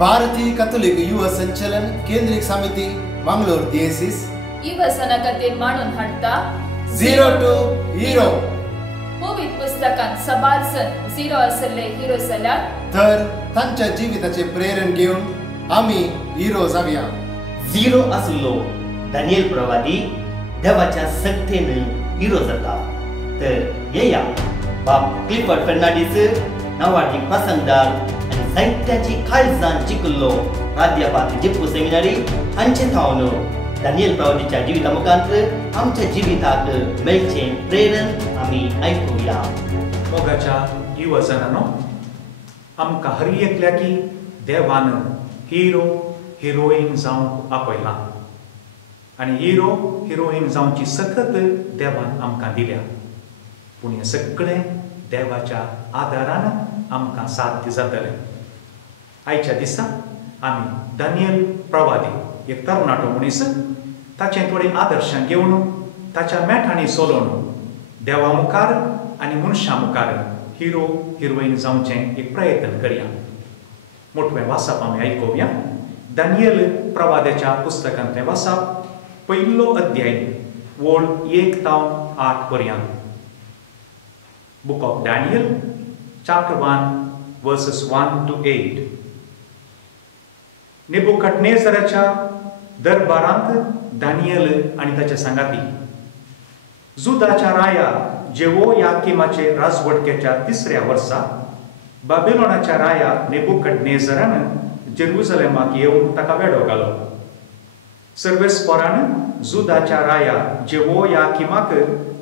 भारतीय कैथोलिक युवा संचलन केंद्रीय समिती मंगलोर दिएसीस युवा सनाखातीर मांडून हाडटा झिरो टू हिरो. पवित्र पुस्तकांत सबालसन झिरो आसले हिरो जाल्यार तर तांच्या जिविताचे प्रेरण घेऊन आम्ही हिरो जावया. झिरो आसलो दानियल प्रवादी देवाच्या सक्तीने हिरो जाता. तर येया बाब क्लिफर्ड फर्नांडीस नावाडी प्रसंगदार आणि साहित्याची खालसाण चिकल्लो प्राध्यापक जिप्पू सेमिनारी हांचे थावन दानियल प्रवादीच्या जिविता मुखांत आमच्या जिविताक मेळचे प्रेरण आमी आयकुया. मोगाच्या युवजनांनो, आमकां हर एकल्या की देवान हिरो हिरोईन जावंक आपयला आनी हिरो हिरोईन जावची सकत देवान आमकां दिल्या. पूण हें सगळें देवाच्या आदारान आमकां साध्य जातलें. आयच्या दिसा आमी दानियल प्रवादी एक तरणाटो मनीस ताचें थोडें आदर्शां घेवन ताच्या मेठांनी चलोवन देवा मुखार आनी मनशां मुखार हिरो हिरोईन जावचें एक प्रयत्न करया. मोठवें वाचप आमी आयकुया. दानियल प्रवाद्याच्या पुस्तकांतलें वाचप, पयलो अध्याय वोळ 1 ते 8 पर्यंत. Book of Daniel, chapter 1, verses 1 to 8. नेबुकदनेझराच्या दरबारांत दानियल आनी ताचे सांगाती जुदाच्या राया जेवोयाकीमाचे राजवटकेच्या 3ऱ्या वर्सा बाबिलोनाच्या राया नेबुकदनेझरान जेरुसलेमाक येवन ताका वेढो घालो. सर्वेस्परान जुदाच्या राया जेवोयाकीमाक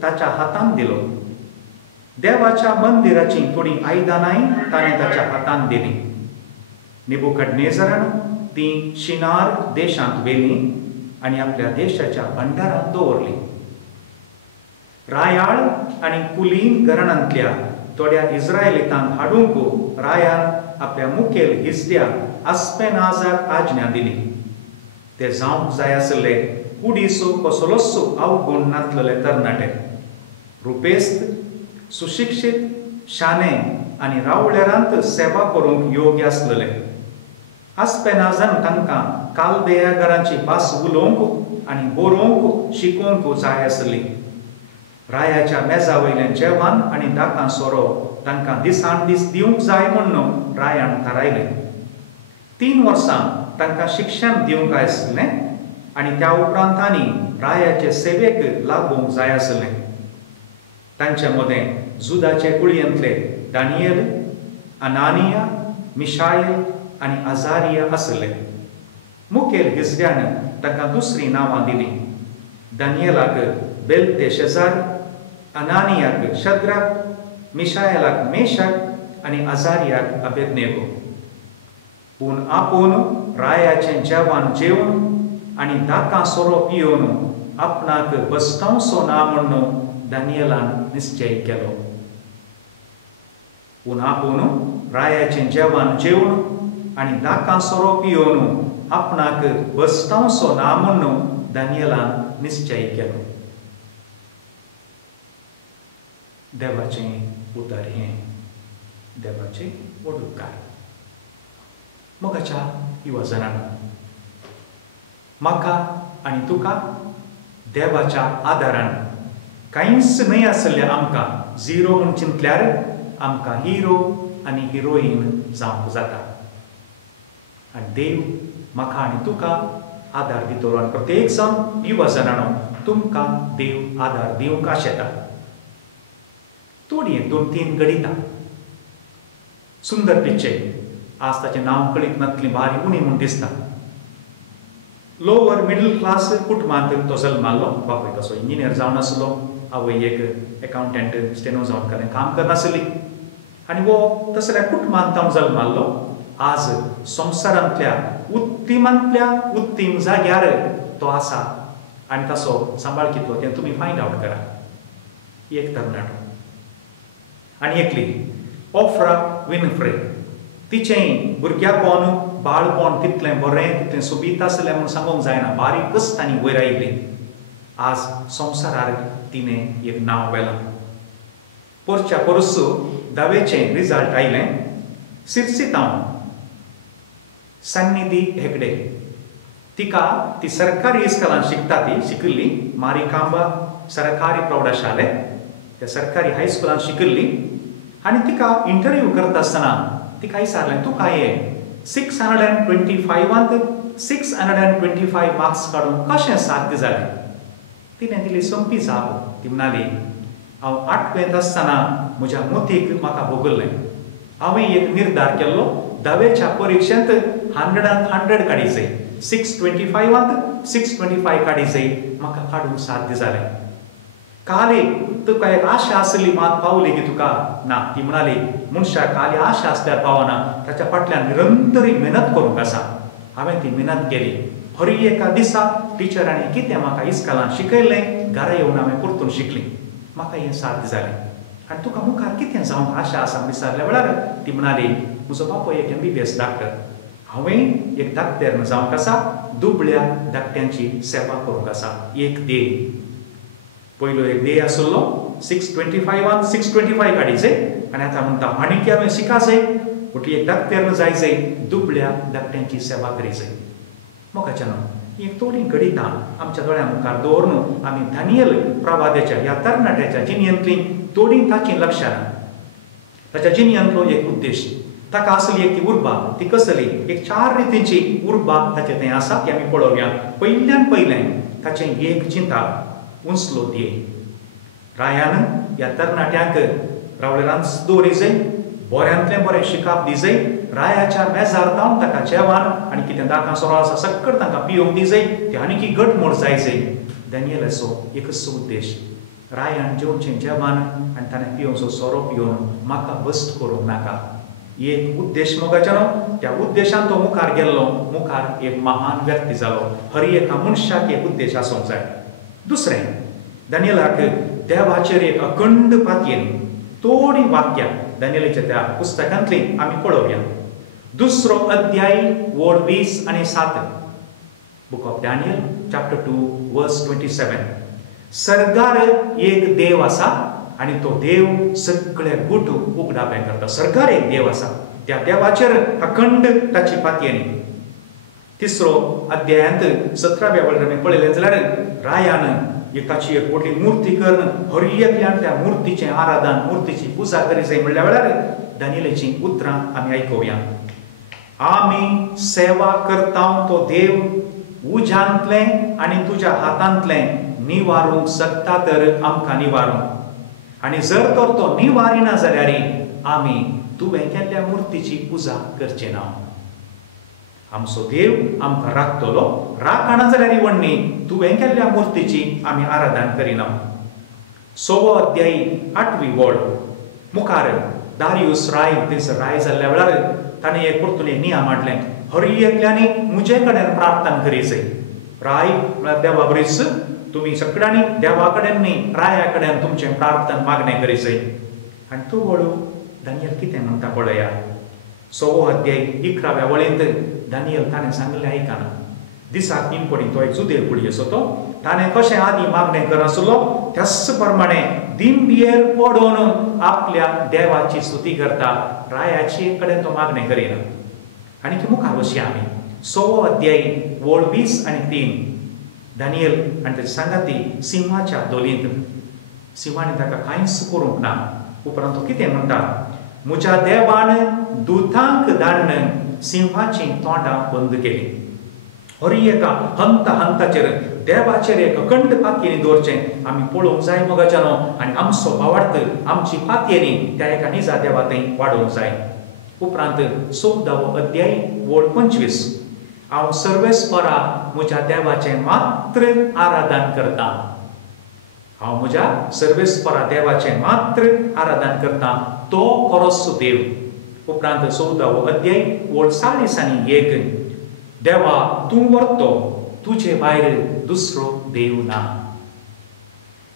ताच्या हातांत दिलो. देवाच्या मंदिराची थोडी आयदानाय ताणें ताच्या हातांत दिली. नेबुकदनेझरान ती शिनार देशांत व्हेली आनी आपल्या देशाच्या भंडारांत दवरली. रायाळ आनी कुलीन घराण्यांतल्या थोड्या इस्रायलितांक हाडूंक रायान आपल्या मुखेल हिजड्या आस्पेनाजाक आज्ञा दिली. ते जावंक जाय आसले कुडीसो कसलोसो अवगुण नासलेले तरणाटे, रुपेस्त, सुशिक्षीत, शाने आनी रावळेरांत सेवा करूंक योग्य आसलेले. आस्पेनाजान तांकां कालदेया घरांची भास उलोवंक आनी बरोवंक शिकोवंक जाय आसली. रायाच्या मेजा वयलें जेवण आनी दाकां सोरो तांकां दिसान दीस दिवंक जाय म्हणून रायान थारायलें. 3 वर्सां तांकां शिक्षण दिवंक जाय आसलें आनी त्या उपरांत तांणी रायाचे सेवेक लागूंक जाय आसलें. तांचे मदें जुदाचे कुळयेंतले दानियल, अनानिया, मिशायल आनी आजारिया आसले. मुखेल हिजड्यान तांकां दुसरीं नांवां दिलीं. दानियलाक बेल्तेशेजार, अनानियाक शद्राक, मिशायलाक मेशक आनी आजारियाक अबेदनेगो. पूण आपूण रायाचें जेवण जेवन आनी दाकां सोरो पियोवन आपणाक बसतावचो ना म्हणून दानियलान निश्चय केलो. पूण आपूण रायाचें जेवण जेवन आनी दाकां सोरो पियोवन आपणाक बसतावचो ना म्हणून दानियलान निश्चय केलो. देवाचें उतर हें, देवाचे वडुकार. मोगाच्या युवजनांनो, म्हाका आनी तुका देवाच्या आदारान कांयच न्हय आसलें आमकां झिरो म्हूण चिंतल्यार आमकां हिरो आनी हिरोईन जावंक जाता. आनी देव म्हाका आनी तुका आदार दितलो. आनी प्रत्येक जाण युवजनांनो, तुमकां देव आदार दिवंक आशेता. थोडी 2-3 गणितां. सुंदर पिच्चे, आज ताचें नांव कळीत नातली बारी उणी म्हूण दिसता. लोवर मिडल क्लास कुटुंबांत तो जल्मालो. बापूय तसो इंजिनियर जावन आसलो, आवय एक एकावंटंट स्टेनो जावन काम करनासली आनी वो तसल्या कुटुंबांत हांव जल्मालो. आज संवसारांतल्या उत्तिमांतल्या उत्तीम जाग्यार तो आसा आनी ताचो सांबाळ कितलो तें तुमी फायंड आवट करा. एक तरणाटो आनी एकली ऑफ्रा विनफ्रे. तिचेंय भुरग्यापण बाळपण तितलें बरें तितलें सोबीत आसलें म्हूण सांगूंक जायना. बारीक कस्त आनी वयर आयिल्ली. आज संवसारार तिणें एक नांव वेलां. परच्या परस 10वेचें रिजल्ट आयलें. सिरसितांव सन्निधी हेगडे तिका ती सरकारी इस्कॉलान शिकता ती शिकली मारिकांबा सरकारी प्रौढशाले त्या सरकारी हायस्कूलान शिकली आणि तिका इंटरव्यू करत असताना तिका विचारलें तू काय आहे 625 मार्क्स काढून कशें साध्य जालें तिणें दिली सोंपी जाप ती म्हणाली हांव 8वेंत आसतना म्हज्या मतीक म्हाका भोगल्लें हांवें एक निर्धार केल्लो 10वेच्या परीक्षेंत 100 काडीचें 625 काडीचें म्हाका काडूंक साध्य जालें काले तुका एक आशा आसली मात पावली की तुका ना ती म्हणाली मनशाक काली आशा आसल्यार पावना ताच्या फाटल्यान निरंतरी मेहनत करूंक आसा हांवें ती मेहनत केली हर एका दिसा टिचरांनी कितें म्हाका इस्कॉलान शिकयलें घरा येवन हांवें परतून शिकली म्हाका हें साध्य जालें आनी तुका मुखार कितें जावंक आशा आसा विचारल्या वेळार ती म्हणाली म्हजो बापूय एक MBBS डॉक्टर हांवें एक धाकटेर जावंक आसा दुबळ्या धाकट्यांची सेवा करूंक आसा एक ध्येय पयलो एक ध्येय आसलो 625 काडीचे आनी आतां म्हणटा आनीक हांवें शिका जाय म्हटली एक धाकटेर जायचे दुबळ्या धाकट्यांची सेवा करी जाय मोगाच्यान एक थोडी घडीता आमच्या दोळ्या मुखार दवरून आमी दानियल प्रवाद्याच्या ह्या तरणाट्याच्या जिणेंतली थोडी ताची लक्षां ताच्या जिणेंतलो एक उद्देश ताका आसली एक ती उर्बा ती कसली एक 4 रितींची उर्बा ताचे थंय आसा ती आमी पळोवया पयल्यान ताचें एक चिंता उंचलो ध्येय रायान ह्या तरणाट्यांक रावलेरांत दवरी जाय बऱ्यांतलें बरें शिकाप दी जाय रायाच्या मेजार जावन ताका जेवण आनी कितें दाकां सोरो आसा सक्कड तांकां पिवंक दी जाय ती आनीक घटमूट जाय दानियेलाचो एकच उद्देश रायान जेवचें जेवण आनी ताणें पिवचो सोरो पिवन म्हाका बस्ट करूंक नाका एक उद्देश मोगाच्यानो त्या उद्देशान तो मुखार गेल्लो मुखार एक महान व्यक्ती जालो हर एका मनशाक एक उद्देश आसूंक जाय दुसरें दानियेलाक देवाचेर एक अखंड पातयेन थोडी वाक्यां दानियेलाच्या त्या पुस्तकांतली आमी पळोवया 2 अध्याय वड 20 आनी 7 बुक ऑफ डॅनियल चॅप्टर 2 वर्स 27 सर्गार एक देव आसा आनी तो देव सगळे गुट उगडापें करता सर्गार एक देव आसा त्या देवाचेर अखंड ताची पातयेनी 3 अध्यायांत 17व्या वळेर आमी पळयलें जाल्यार रायान ताची एक व्हडली मुर्ती करून हर एकल्यान त्या मुर्तीचें आराधन मुर्तीची पुजा करी जाय म्हणल्या वेळार दानियेलाची उतरां आमी आयकुया आमी सेवा करता तो देव उज्यांतलें आनी तुज्या हातांतलें निवारूंक शकता तर आमकां निवारूंक आनी जर तर तो निवारिना जाल्यार आमी तुवें केल्ल्या मुर्तीची पुजा करचें ना आमचो देव आमकां राखतलो राखना जाल्यार वण्णी तुवें केल्ल्या मुर्तीची आमी आराधन करिना 6 अध्याय 8वी वड मुखार दारियुस राय थंयसर राय जाल्ल्या वेळार ताणें एक परतून एक नियम हाडलें हर एकल्यांनी म्हजे कडेन प्रार्थना करी जाय राय म्हळ्यार देवा बरीच तुमी सगळ्यांनी देवा कडेन न्ही राया कडेन तुमचें प्रार्थना मागणें करी जाय आनी तूं वळू दानियल कितें म्हणटा पळया 6 अध्याय 11व्या वळेंत दानियल ताणें सांगलें आयकना दिसाक निमपणी तो एक जुदेव कुडी असो तो ताणें कशें आदी मागणें करनासलो त्याच प्रमाणे दिंबयेर पडून आपल्या देवाची स्तुती करता रायाची कडेन तो मागणें करिना आनी ती मुखार वशी आमी 6 अध्याय वड 20 आनी 3 दानियल आनी ताची सांगाती सिंहाच्या दोलींत सिंहांनी ताका कांयच करूंक ना उपरांत तो कितें म्हणटा म्हज्या देवान दुतांक धाडन सिंहाची तोंडां बंद केली हर एका हंताचेर देवाचेर एक अखंड पातयेनी दवरचें आमी पळोवंक जाय मोगाच्यानो आनी आमचो भावार्थ आमची पातयेनी त्या एका निजा देवा थंय वाडोवंक जाय उपरांत 14वो अध्याय वड 25 हांव सर्वेस्परा म्हज्या देवाचें मात्र आराधन करता हांव म्हज्या सर्वेस्परा देवाचें मात्र आराधन करता तो खरोच देव उपरांत 14वो अध्याय वड 40 आनी 1 देवा तूं व्हरतो तुजे भायर दुसरो देव ना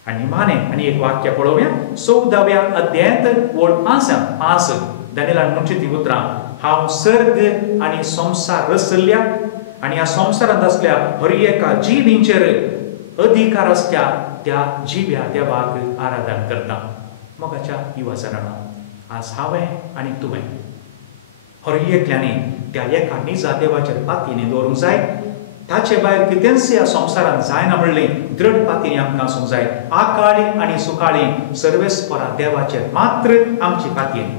आनी माने आनी एक वाक्य पळोवया 14व्या अध्यायांत वड 5 दानियेलान म्हणची ती उतरां हांव सर्ग आनी संसार रचल्या आनी ह्या संवसारांत असल्या हर एका जिवींचेर अधिकार आसल्या त्या जिव्या देवाक आराधन करता मोगाच्या युवा जनांना आज हांवें आनी तुवें हर एकल्यांनी त्या एका निजा देवाचेर पातयेनी दवरूंक जाय. ताचे भायर कितेंच ह्या संवसारांत जायना म्हणलें दृढ पातयेनी आमकां आसूंक जाय. आकाळी आनी सुकाळी सर्वेस्परा देवाचेर मात्र आमची पातयेनी.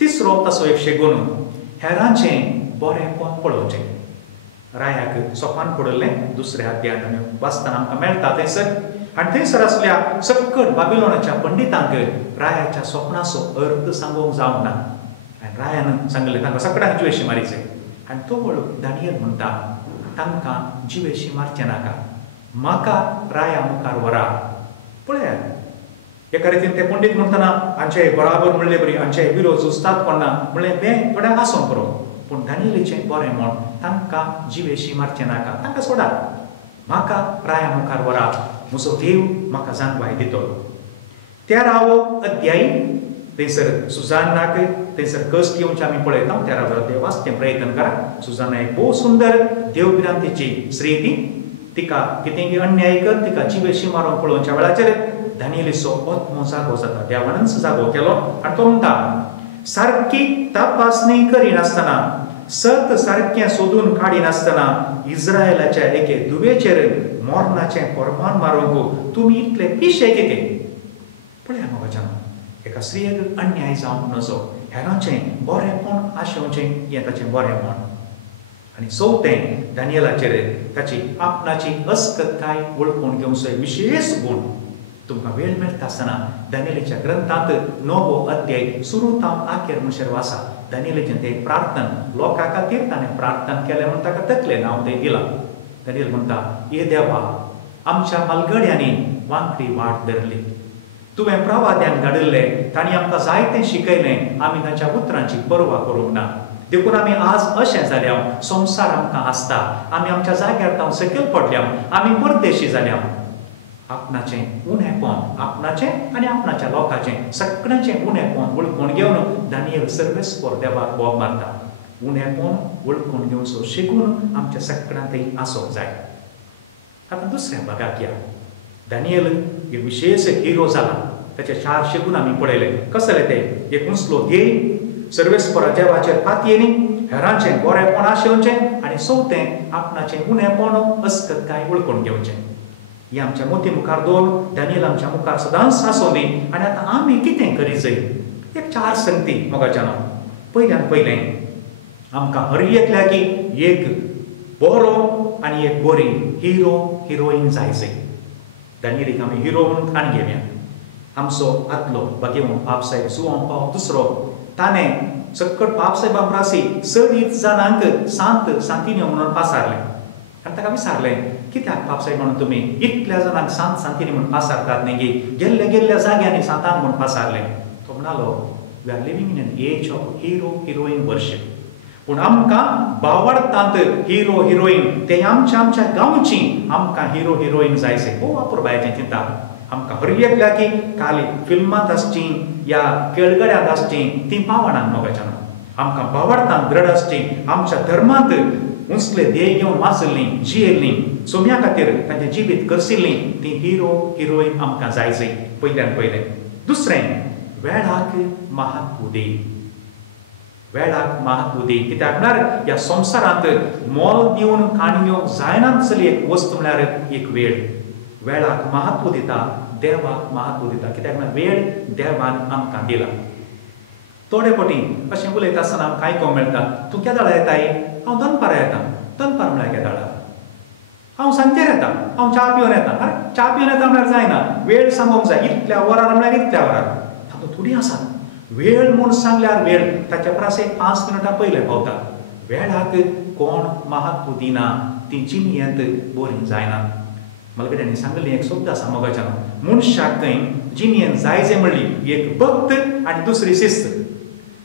तिसरो ताचो एक शेगूण हेरांचें बरेंपण पळोवचें. रायाक सोपान पडलें दुसऱ्या अध्यायात आमी वाचतना आमकां मेळटा थंयसर. आनी थंयसर आसल्या सकट बाबिलोनाच्या पंडितांक रायाच्या स्वप्नाचो अर्थ सांगूंक जावंक ना. आनी रायान सांगलें तांकां सगळ्यांक जिवेशी मारीचे. आनी तो वळख दानियल म्हणटा तांकां जिवेशी मारचें नाका, म्हाका राया मुखार व्हरा. पळयात एका रितीन ते पंडीत म्हणटना आमचे बराबर म्हणले बरी आमचे विरोध झुजतात कोण ना म्हणलें बें थोड्यांक आसोंक पुरो. पूण दानियेलीचें बरें म्हण तांकां जिवेशी मारचें नाका, तांकां सोडा, म्हाका राया मुखार व्हरा, म्हजो देव म्हाका जाणवाय दितलो. 13वो अध्याय थंयसर सुजान्नाक थंयसर कश्ट येवचे आमी पळयता. 13वो अध्याय वाचचें प्रयत्न करा. सुजान्ना एक भोव सुंदर देवभिरांतीची स्त्री ती. तिका कितेंय अन्याय कर तिका जिवेशी मारूंक पळोवच्या वेळाचेर दानियेलीचो आत्मो जागो जाता. देवानच जागो केलो आनी तो म्हणटा सारकी तपासणी करिनासतना सत सारकें सोदून काडिनासतना इस्रायलाच्या एके दुवेचेर मरणाचें परमान मारूंक तुमी इतले पिशे कितें? पळया मोगाच्यान एका स्त्रियेक अन्याय जावंक नजो, हेरांचें बरेंपण आशेवचें हें ताचें बरेंपण. आनी चवथें दानियेलाचेर ताची आपणाची अस्कताय वळखून घेवचो विशेश गूण. तुमकां वेळ मेळटा आसतना दानियेलीच्या ग्रंथांत 9वो अध्याय सुरू तावन आखेर म्हणसर वाचा. दानियेलीचें तें प्रार्थना लोकां खातीर ताणें प्रार्थना केलें म्हूण ताका तकलें नांव तें दिलां. दानियल म्हणटा हे देवा आमच्या मालगड्यांनी वांकडी वाट धरली, तुवें प्रवाद्यांक धाडिल्लें तांणी आमकां जायतें शिकयलें, आमी तांच्या उतरांची पर्वा करूंक ना. देखून आमी आज अशें जाल्या संवसार आमकां आसता, आमी आमच्या जाग्यार तावन सकयल पडल्या, आमी परदेशी जाल्या. आपणाचें उणेपण आपणाचें आनी आपणाच्या लोकांचें सगळ्यांचें उणेपण वळखून घेवन दानियल सर्वेस्पर देवाक बोब मारता. उणेपण वळखून घेवचो शिकून आमच्या सगळ्यांतय आसूंक जाय. आतां दुसऱ्या भागाक या. दानियल एक विशेश हिरो जाला. ताचे 4 शिकून आमी पळयले. कसले ते? एक मुसलो ध्येय, सर्वेस्परा देवाचेर पातयेनी, हेरांचें बरेंपण आशेवचें आनी चवथें आपणाचें उणेपण अस्कताय वळखून घेवचें. ही आमच्या मोती मुखार दवरून दानियल आमच्या मुखार सदांच आसूं दी. आनी आतां आमी कितें करी जाय? एक 4 संगती मोगाच्यान. पयल्यान पयलें आमकां हर एकल्या की एक बरो आनी एक बरी हिरो हिरोईन जाय जाय. दानियेलीक आमी हिरो म्हणून ठाण घेवया. आमचो आदलो बागेवून बापसाहेब जुवांव पाव दुसरो ताणें सकट बापसाहेबा प्रासी 6 जाणांक सांतिन्यो म्हणून पासारलें. आनी ताका विचारलें कित्याक बापसाहेब म्हणून तुमी इतल्या जाणांक सांतिन्यो म्हणून पासारतात न्ही गे, गेल्ल्या गेल्ल्या जाग्यांनी सांतांक म्हणून पासारलें. तो म्हणालो we are living in an age of hero heroine worship. पूण आमकां बावडटात हिरो हिरोईन ते आमच्या गांवची आमकां हिरो हिरोईन जाय जाय. हो वापर बायचें चिंता. आमकां हर एकल्या की खाली फिल्मांत आसची या केळगड्यांत आसची ती पावणांक मोगाच्यान. आमकां बावडटात दृढ आसची, आमच्या धर्मांत उंचले ध्येय घेवन वाचल्लीं जियेल्लीं, सोम्या खातीर तांचें जिवीत करशिल्लीं ती हिरो हिरोईन आमकां जाय जाय. पयल्यान पयलें. दुसरें वेळाक महत्व दी. वेळाक महत्व दी. कित्याक म्हळ्यार ह्या संवसारांत मोल दिवन काणयो जायनासली एक वस्त म्हळ्यार एक वेळ. वेळाक महत्व दिता, देवाक महत्व दिता. कित्याक म्हळ्यार वेळ देवान आमकां दिला. थोडे फावटी अशें उलयता आसतना आमकां आयकोंक मेळटा तूं केदाळा येताय? हांव दनपारां येता. दनपार म्हळ्यार केदाळा? हांव सांजेर येता, हांव च्या पिवन येता. अरे च्या पिवन येता म्हळ्यार जायना, वेळ सांगूंक जाय. इतल्या वरार म्हळ्यार इतल्या वरार. तातूंत थोडी आसा वेळ म्हूण सांगल्यार वेळ ताच्या परस 5 मिनटां पयलें पावता. वेळाक कोण महत्व दिना ती जिणेंत बरी जायना. मलगड्यांनी सांगलें एक शब्द आसा मोगाच्यान. मनशाक जिणेंत जाय जे म्हणली एक भक्त आनी दुसरी शिस्त.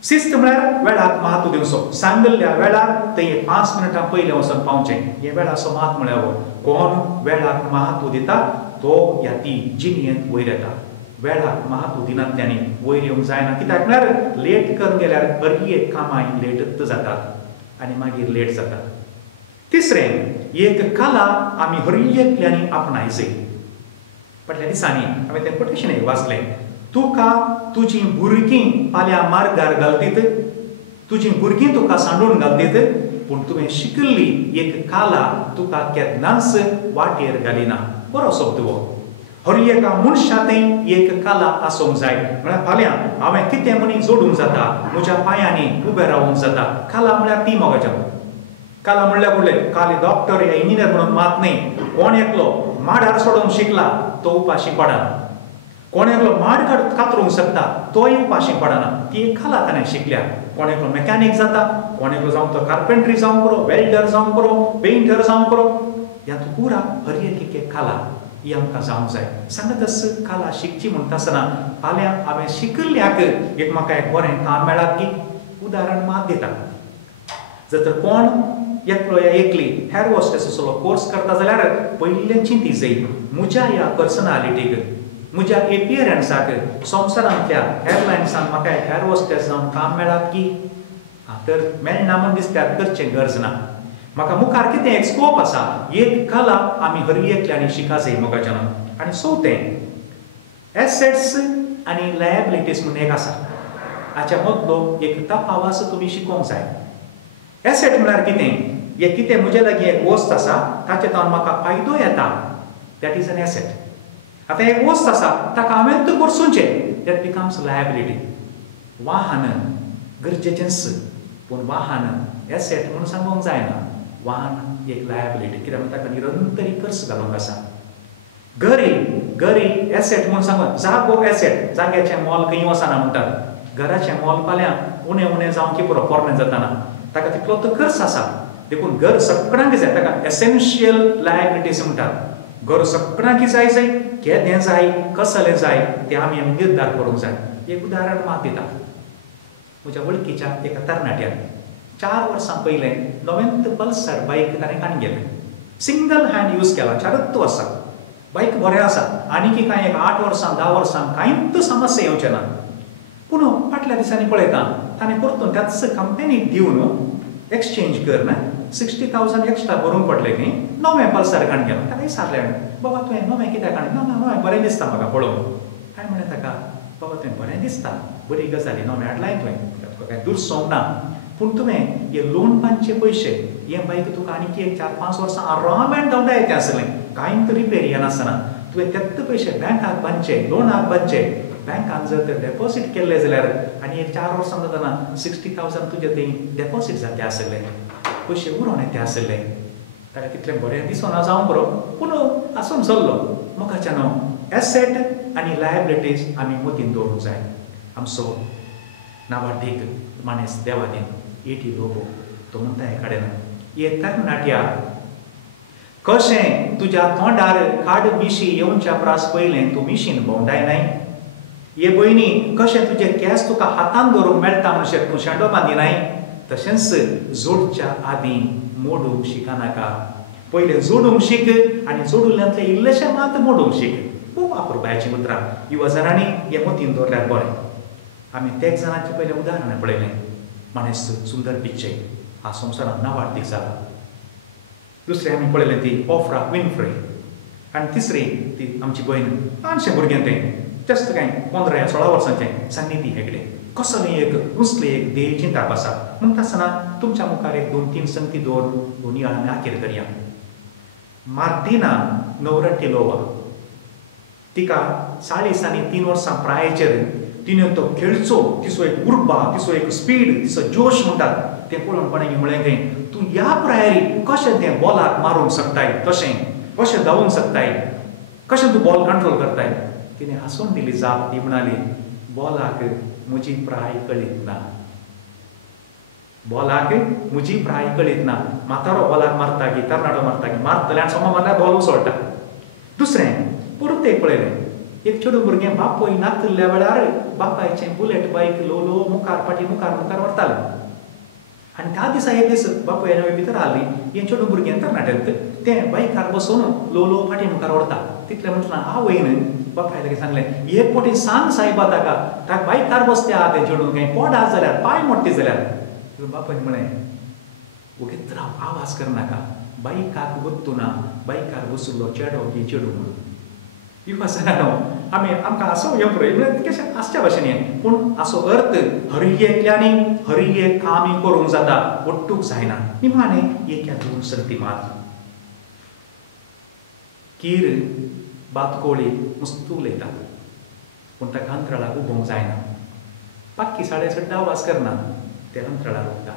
शिस्त म्हळ्यार वेळाक महत्व दिवचो. सांगल्ल्या वेळार ते 5 मिनटां पयलें वचून पावचें. हे वेळाचो मात म्हळ्यार कोण वेळाक महत्व दिता तो ह्या ती जिणेंत वयर येता. वेळाक महत्व दिनांतल्यानी वयर येवंक जायना. कित्याक म्हळ्यार लेट करून गेल्यार हर एक कामां लेटच जातात आनी मागीर लेट जातात. तिसरें एक कला आमी हर एकल्यांनी आपणाय जाय. फाटल्या दिसांनी हांवें तें कोटेशन वाचलें. तुका तुजीं भुरगीं फाल्यां मार्गार घालतीत तुझी भुरगीं तुका सांडून घालतात पूण तुवें शिकिल्ली एक काला तुका केन्नाच वाटेर घालिना बरो शब्द हो हर एका मनशांतय एक कला आसूंक जाय म्हळ्यार फाल्यां हांवें कितें मनीस जोडूंक जाता म्हज्या पांयांनी उबें रावूंक जाता कला म्हळ्यार ती मोगाचें कला म्हणल्यार फुडलें काल डॉक्टर या इंजिनियर म्हणून मात न्ही कोण एकलो माडार सोडूंक शिकला तो उपाशी पडना कोण एकलो माड कातरूंक शकता तोय उपाशी पडना ती एक कला ताणें शिकल्या कोण एकलो मेकॅनीक जाता कोण एकलो जावं तो कार्पेंट्री जावं बरो वेल्डर जावं बरो पेंटर जावं बरो ह्या पुरा हर एक कला ही आमकां जावंक जाय सांगत कला शिकची म्हणटा आसतना फाल्यां हांवें शिकिल्ल्याक एक म्हाका एक बरें काम मेळत की उदाहरण मात दिता जर तर कोण एकलो या एकली हेर हॉस्टेसीचो कोर्स करता जाल्यार पयलीं चिंती जाय म्हज्या ह्या पर्सनालिटीक म्हज्या एपियरन्साक संवसारांतल्या एअरलायन्सान म्हाका हेर हॉस्टेस जावन काम मेळत की तर मेळना म्हूण दिसल्यार करचें गरज ना म्हाका मुखार कितें एक स्कोप आसा एक कला आमी हर एकल्यानी शिका जाय मोगाच्यान आनी चवथें एसेट्स आनी लायबिलिटीज म्हणून एक आसा हाच्या मदलो एक तफावत तुमी शिकोवंक जाय एसेट म्हळ्यार कितें हे कितें म्हजे लागीं एक वस्त आसा ताचेंतल्यान म्हाका फायदो येता दॅट इज एन एसेट आतां एक वस्त आसा ताका हांवें तो करसूंचें दॅट बिकम्स लायबिलिटी वाहन गरजेचेंच पूण वाहन एसेट म्हणून सांगूंक जायना वाहन एक लायबिलिटी कित्याक ताका निरंतरी खर्च घालूंक आसा घरी एसेट म्हणून सांगून जागो एसेट जाग्याचें मोल खंय वचना म्हणटात घराचें मोल फाल्यां उणें उणें जावं की पुरो पोरणें जाताना ताका तितलो तो खर्च आसा देखून घर सगळ्यांक जाय ताका एसेन्शियल लायबिलिटीज म्हणटात घर सगळ्यांक जाय केदें जाय कसलें जाय तें आमी निर्धार करूंक जाय एक उदाहरण मात दिता म्हज्या वळखीच्या एका तरणाट्यान 4 वर्सां पयलें नवेंत पल्सर बायक ताणें काडून गेलें सिंगल हँड यूज केला 4 वर्सां बायक बरें आसा आनीक कांय एक 8 वर्सां 10 वर्सां कांयच समस्या येवचें ना पूण फाटल्या दिसांनी पळयता ताणें परतून त्याच कंपनीक दिवन एक्सचेंज करन 60,000 एक्स्ट्रा भरूंक पडलें न्ही नवें पल्सर काडून गेलो ताका विचारलें बाबा तुवें नवें कित्याक काडलें ना नवें बरें दिसता म्हाका पळोवन हांवें म्हणलें ताका बाबा तुवें बरें दिसता बरी गजाली नवें हाडलाय तुवें तुका कांय दुरसोंक ना पूण तुवें हे लोन बांदचे पयशे हे बायक तुका आनीक एक 4-5 वर्सां आरामात दवडा येतें आसलें कांयच रिपेर येनासतना तुवें तेच पयशे बँकाक बांदचे लोनाक बांदचे बँकान जर तर डेपॉझीट केल्ले जाल्यार आनी एक 4 वर्सां जाताना 60,000 तुजे थंय डेपॉझीट जाते आसले पयशे उरोन येते आसले ताका तितलें बरें दिसना जावं बरो पूण आसून चल्लो मोगाच्यान एसेट आनी लायबिलिटीज आमी मतीन दवरूंक जाय आमचो नावार्थीक माणूस देवादीन एटी लोबो तो म्हणटा हे कडेन हे तरणाट्या कशें तुज्या तोंडार खाड मिशी येवच्या प्रास पयलें तूं मिशीन भोंवडायनाय हे भयणी कशें तुजे केंस तुका हातान दवरूंक मेळटा म्हणशें तूं शेंडो बांदिनाय तशेंच जोडच्या आदीं मोडूंक शिकनाका पयलें जोडूंक शीक आनी जोडुल्ल्यांतलें इल्लेशें मात मोडूंक शीक खूब वापरपाची उतरां युवजनांनी हे मतीन दवरल्यार बरें आमी तेच जाणांचें पयलें उदाहरण पळयलें माणूस सुंदर पिच्चे हा संवसारांत नावार्थीक जाला दुसरें आमी पळयलें ती ऑफ्रा विनफ्रे आनी तिसरी ती आमची भयण ल्हानशें भुरगें तें जस्ट कांय 15-16 वर्सांचें सान्निधी हेगडे कसलें एक रुसलें एक देह चिंताप आसा म्हणटा आसतना तुमच्या मुखार एक 2-3 संगती दोन आमी आखेर करया मार्टिना नवराटिलोवा तिका 40 आनी 3 वर्सां प्रायेचेर तिणें तो खेळचो तिचो एक उर्बा तिचो एक स्पीड तिचो जोश म्हणटात तें पळोवन कोणें म्हळें तें तूं ह्या प्रायरी कशें तें बॉलाक मारूंक शकताय तशें कशें धांवूंक शकताय कशें तूं बॉल कंट्रोल करताय तिणें हांसून दिली जाप ती म्हणाली बॉलाक म्हजी प्राय कळीत ना बॉलाक म्हजी प्राय कळीत ना म्हातारो बॉलाक मारता की तरणाटो मारता की मारतले आनी समो मारल्यार बॉल उसळटा दुसरें परत एक पळयलें एक चेडूं भुरगें बापूय नाचल्या वेळार बापायचें बुलेट बायक लो लो मुखार फाटी मुखार व्हरतालें आनी त्या दिसा एक दीस बापूय नवे भितर आहली हें चेडूं भुरगें तरणाटें तें बायकार बसून लो लो फाटी मुखार व्हरता तितलें म्हणटना आवयन बापाय लागीं सांगलें एक पोटी सांग सायबा ताका बायकार बसते आहा तें चेडूं खंय पोट आसा जाल्यार पांय मोडटे जाल्यार बापायन म्हळें ओगीच राव आवाज करनाका बायकाक बत्तू ना बायकार बसुल्लो चेडो की चेडूं म्हणून युवासनानो आमी आमकां असो हे पळय कशें आसच्या भाशेन हें पूण असो अर्थ हर एकल्यानी हर एक काम करूंक जाता ओट्टूक जायना निमाणे एका दोन सर्ती मात कीर बातकोळी मस्त उलयता पूण ताका अंतराळाक उबोवंक जायना पाक्की साडे सड्डा आवाज करना ते अंतराळार उरता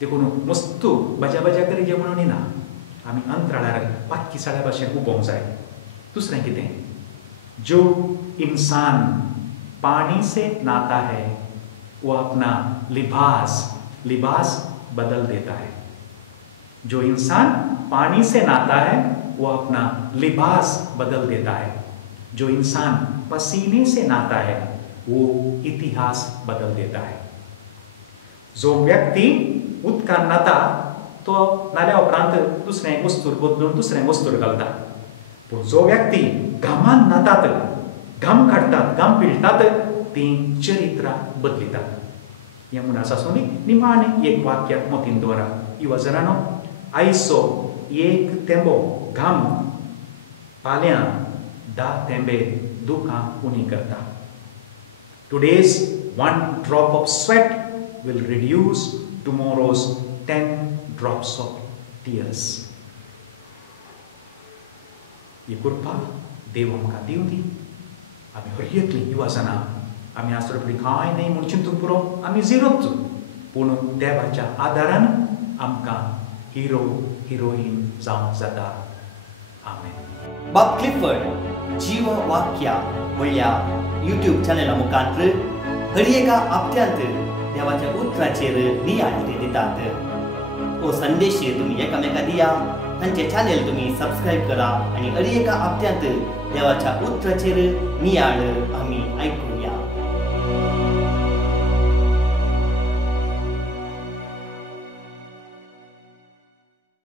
देखून मस्त बजा बजा करी जे म्हणून ना आमी अंतराळार पाक्की साड्या भाशेन उबोवंक जाय दुसरें कितें जो इंसान पानी से नाता है वो अपना लिबास बदल देता है जो इंसान पानी से नाता है वो अपना लिबास बदल देता है जो इंसान पसीने से नाता है वो इतिहास बदल देता है जो व्यक्ती उदकान नाता तो नाल्या उपरांत दुसरें वस्तूर बदलून दुसरें वस्तूर घालता पूण जो व्यक्ती घामान नातात घाम काडटात घाम पिळटात ती चरित्रां बदलितात हें म्हूण आसा सोनी निमाणें एक वाक्याक मतीन दवरा युवजनांनो आयचो एक तेंबो घाम फाल्यां 10 तेंबे दुखां उणी करता today's 1 drop of sweat will reduce tomorrow's 10 drops of tears ही कृपा देव आमकां दिवं दी आमी हर एकली युवासनां आमी आसतलो फुडें कांय न्हय म्हूण चिंतूंक पुरो आमी झिरोच पूण देवाच्या आदारान आमकां हिरो हिरोईन जावंक जाता आमेन बाब क्लिफर्ड जीव वाक्या म्हणल्या यूट्यूब चॅनला मुखांतर हर एका हप्त्यांत देवाच्या उतराचेर नियाळ दितात हो संदेश तुम्ही एकामेका दिया तांचे चॅनल तुम्ही सबस्क्राईब करा आणि हर एका हप्त्यांत देवाच्या उतराचेर नियाळ आमी